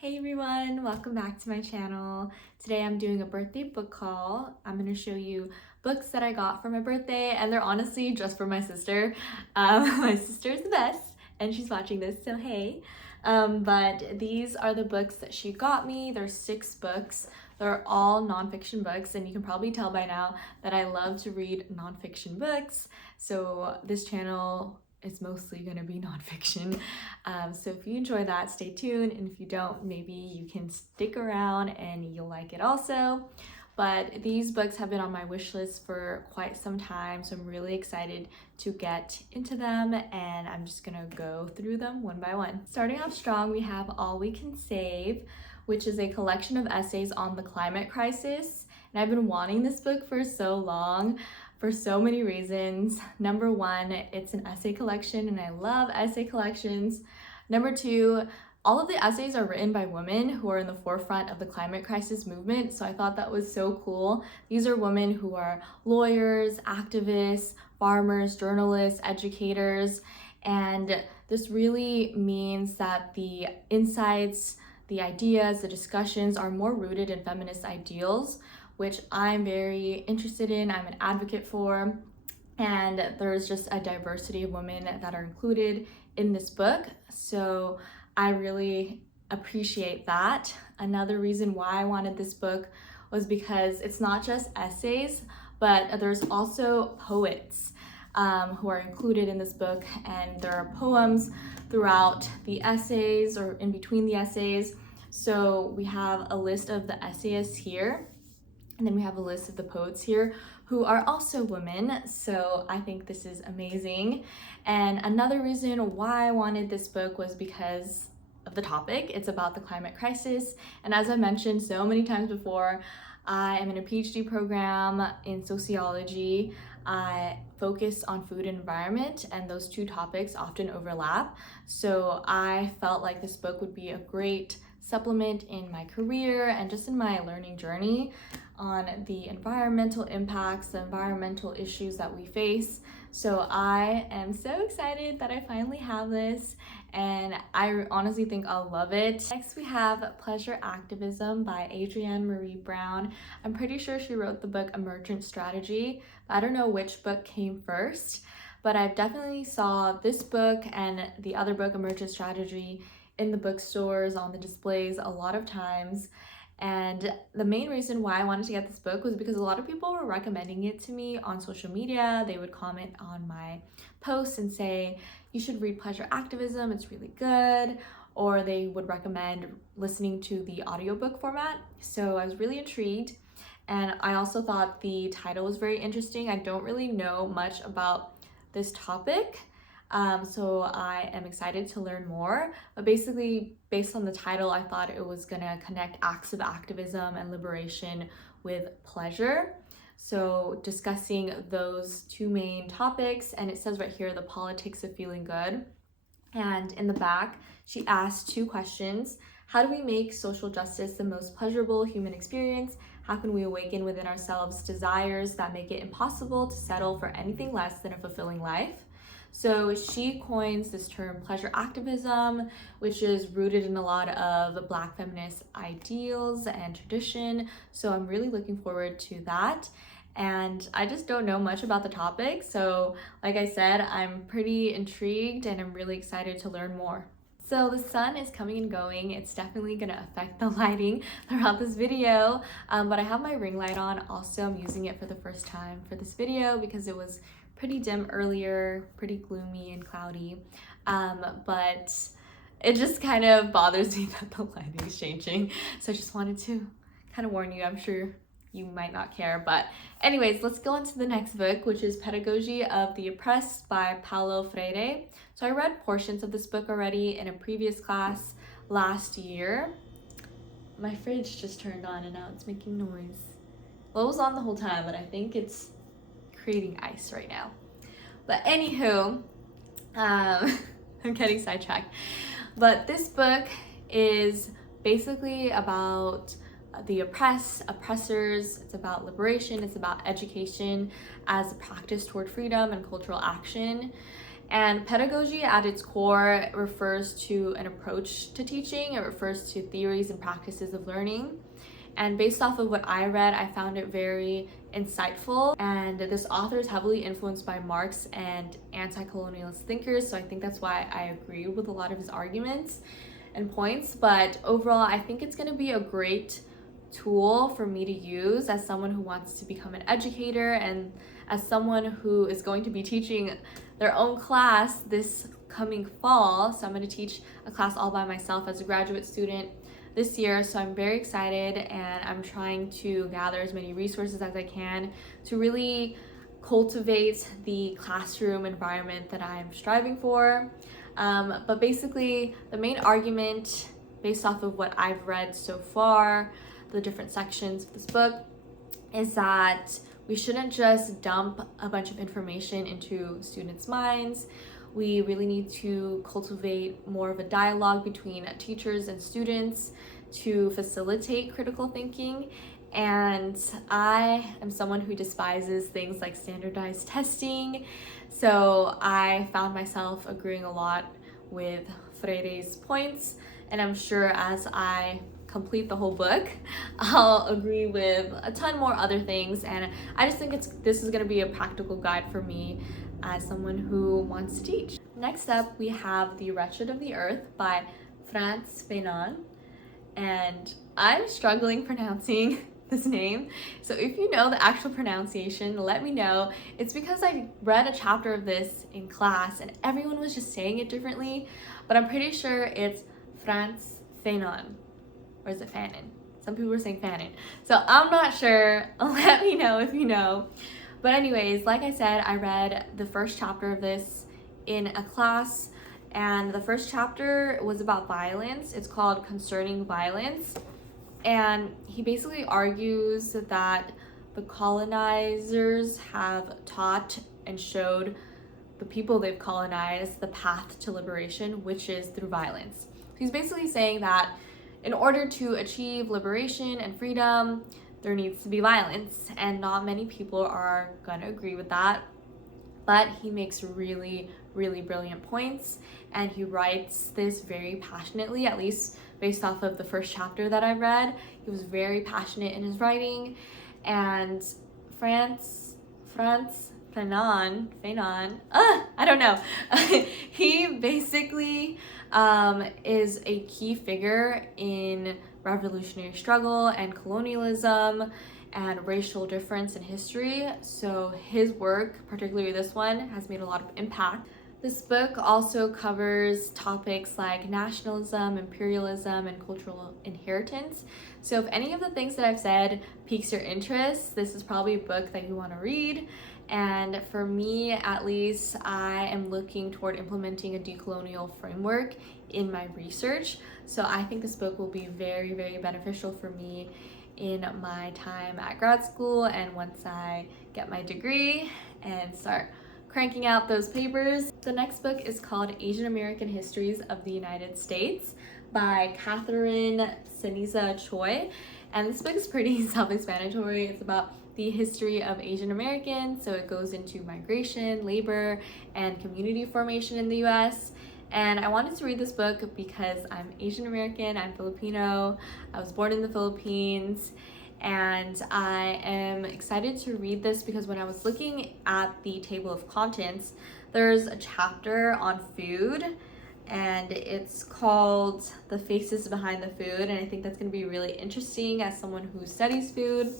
Hey everyone, welcome back to my channel. Today I'm doing a birthday book haul. I'm going to show you books that I got for my birthday, and they're honestly just for my sister. My sister's the best and she's watching this, so hey. But these are the books that she got me. There's 6 books. They're all nonfiction books, and you can probably tell by now that I love to read nonfiction books. So this channel is mostly going to be nonfiction. So if you enjoy that, stay tuned, and if you don't, maybe you can stick around and you'll like it also. But these books have been on my wish list for quite some time, so I'm really excited to get into them, and I'm just gonna go through them one by one. Starting off strong, we have All We Can Save, which is a collection of essays on the climate crisis, and I've been wanting this book for so long for so many reasons. Number one, it's an essay collection, and I love essay collections. Number two, all of the essays are written by women who are in the forefront of the climate crisis movement, so I thought that was so cool. These are women who are lawyers, activists, farmers, journalists, educators, and this really means that the insights, the ideas, the discussions are more rooted in feminist ideals, which I'm very interested in, I'm an advocate for, and there's just a diversity of women that are included in this book, so I really appreciate that. Another reason why I wanted this book was because it's not just essays, but there's also poets who are included in this book, and there are poems throughout the essays or in between the essays. So we have a list of the essayists here, and then we have a list of the poets here who are also women, so I think this is amazing. And another reason why I wanted this book was because of the topic. It's about the climate crisis, and as I mentioned so many times before, I am in a PhD program in sociology. I focus on food and environment, and those two topics often overlap, so I felt like this book would be a great supplement in my career and just in my learning journey on the environmental impacts, the environmental issues that we face. So I am so excited that I finally have this, and I honestly think I'll love it. Next we have Pleasure Activism by Adrienne Marie Brown. I'm pretty sure she wrote the book Emergent Strategy. I don't know which book came first, but I've definitely saw this book and the other book, Emergent Strategy, in the bookstores, on the displays a lot of times. And the main reason why I wanted to get this book was because a lot of people were recommending it to me on social media. They would comment on my posts and say, you should read Pleasure Activism, it's really good. Or they would recommend listening to the audiobook format. So I was really intrigued. And I also thought the title was very interesting. I don't really know much about this topic, so I am excited to learn more. But basically, based on the title, I thought it was gonna connect acts of activism and liberation with pleasure. So discussing those two main topics, and it says right here, the politics of feeling good. And in the back, she asked 2 questions. How do we make social justice the most pleasurable human experience? How can we awaken within ourselves desires that make it impossible to settle for anything less than a fulfilling life? So she coins this term pleasure activism, which is rooted in a lot of Black feminist ideals and tradition. So I'm really looking forward to that. And I just don't know much about the topic. So like I said, I'm pretty intrigued and I'm really excited to learn more. So the sun is coming and going. It's definitely gonna affect the lighting throughout this video, but I have my ring light on. Also, I'm using it for the first time for this video because it was pretty dim earlier, pretty gloomy and cloudy, but it just kind of bothers me that the lighting is changing. So I just wanted to kind of warn you. I'm sure you might not care, but anyways, let's go on to the next book, which is Pedagogy of the Oppressed by Paulo Freire. So I read portions of this book already in a previous class last year. My fridge just turned on and now it's making noise. Well, it was on the whole time, but I think it's creating ice right now. But anywho, I'm getting sidetracked. But this book is basically about the oppressed, oppressors. It's about liberation. It's about education as a practice toward freedom and cultural action. And pedagogy at its core refers to an approach to teaching. It refers to theories and practices of learning. And based off of what I read, I found it very insightful. And this author is heavily influenced by Marx and anti-colonialist thinkers, so I think that's why I agree with a lot of his arguments and points. But overall, I think it's going to be a great tool for me to use as someone who wants to become an educator and as someone who is going to be teaching their own class this coming fall. So I'm going to teach a class all by myself as a graduate student this year, so I'm very excited, and I'm trying to gather as many resources as I can to really cultivate the classroom environment that I'm striving for. But basically, the main argument based off of what I've read so far, the different sections of this book, is that we shouldn't just dump a bunch of information into students' minds. We really need to cultivate more of a dialogue between teachers and students to facilitate critical thinking. And I am someone who despises things like standardized testing. So I found myself agreeing a lot with Freire's points. And I'm sure as I complete the whole book, I'll agree with a ton more other things. And I just think this is going to be a practical guide for me as someone who wants to teach. Next up, we have The Wretched of the Earth by Frantz, Fanon. And I'm struggling pronouncing this name, so if you know the actual pronunciation, let me know. It's because I read a chapter of this in class and everyone was just saying it differently, but I'm pretty sure it's Frantz Fanon, or is it Fanon? Some people were saying Fanon, so I'm not sure. Let me know if you know. But anyways, like I said, I read the first chapter of this in a class, and the first chapter was about violence. It's called Concerning Violence. And he basically argues that the colonizers have taught and showed the people they've colonized the path to liberation, which is through violence. So he's basically saying that in order to achieve liberation and freedom, there needs to be violence, and not many people are gonna agree with that. But he makes really, really brilliant points, and he writes this very passionately, at least based off of the first chapter that I read. He was very passionate in his writing, and Fanon, I don't know. He basically is a key figure in revolutionary struggle and colonialism and racial difference in history. So his work, particularly this one, has made a lot of impact. This book also covers topics like nationalism, imperialism, and cultural inheritance. So if any of the things that I've said piques your interest, this is probably a book that you want to read. And for me, at least, I am looking toward implementing a decolonial framework in my research. So I think this book will be very, very beneficial for me in my time at grad school and once I get my degree and start cranking out those papers. The next book is called Asian American Histories of the United States by Ceniza Choy. And this book is pretty self-explanatory. It's about the history of Asian Americans. So it goes into migration, labor, and community formation in the US. And I wanted to read this book because I'm Asian American, I'm Filipino, I was born in the Philippines, and I am excited to read this because when I was looking at the table of contents, there's a chapter on food, and it's called The Faces Behind the Food, and I think that's going to be really interesting as someone who studies food.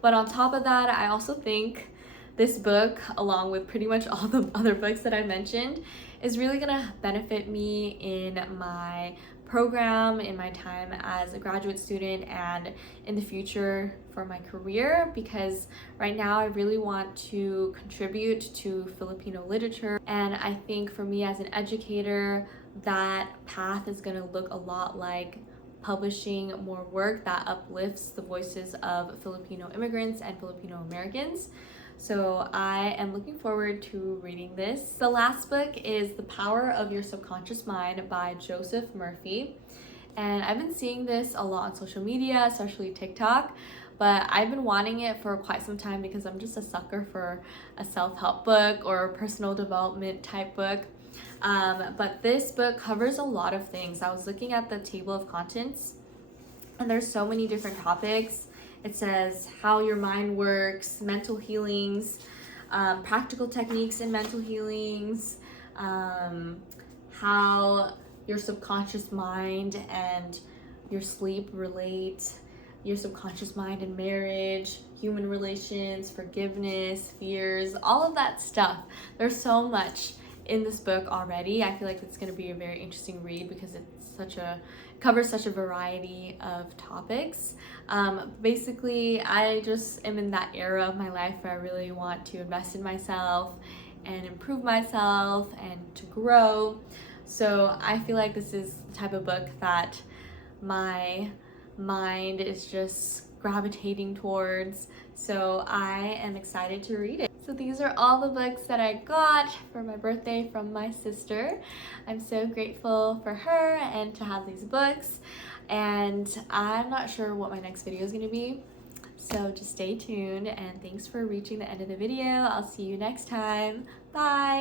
But on top of that, I also think this book, along with pretty much all the other books that I mentioned, is really gonna benefit me in my program, in my time as a graduate student, and in the future for my career, because right now I really want to contribute to Filipino literature. And I think for me as an educator, that path is gonna look a lot like publishing more work that uplifts the voices of Filipino immigrants and Filipino Americans. So I am looking forward to reading this. The last book is The Power of Your Subconscious Mind by Joseph Murphy. And I've been seeing this a lot on social media, especially TikTok, but I've been wanting it for quite some time because I'm just a sucker for a self-help book or a personal development type book. But this book covers a lot of things. I was looking at the table of contents and there's so many different topics. It says how your mind works, mental healings, practical techniques in mental healings, how your subconscious mind and your sleep relate, your subconscious mind and marriage, human relations, forgiveness, fears, all of that stuff. There's so much in this book already. I feel like it's going to be a very interesting read because it covers such a variety of topics. Basically, I just am in that era of my life where I really want to invest in myself and improve myself and to grow. So I feel like this is the type of book that my mind is just gravitating towards. So I am excited to read it. So these are all the books that I got for my birthday from my sister. I'm so grateful for her and to have these books. And I'm not sure what my next video is going to be. So just stay tuned, and thanks for reaching the end of the video. I'll see you next time. Bye!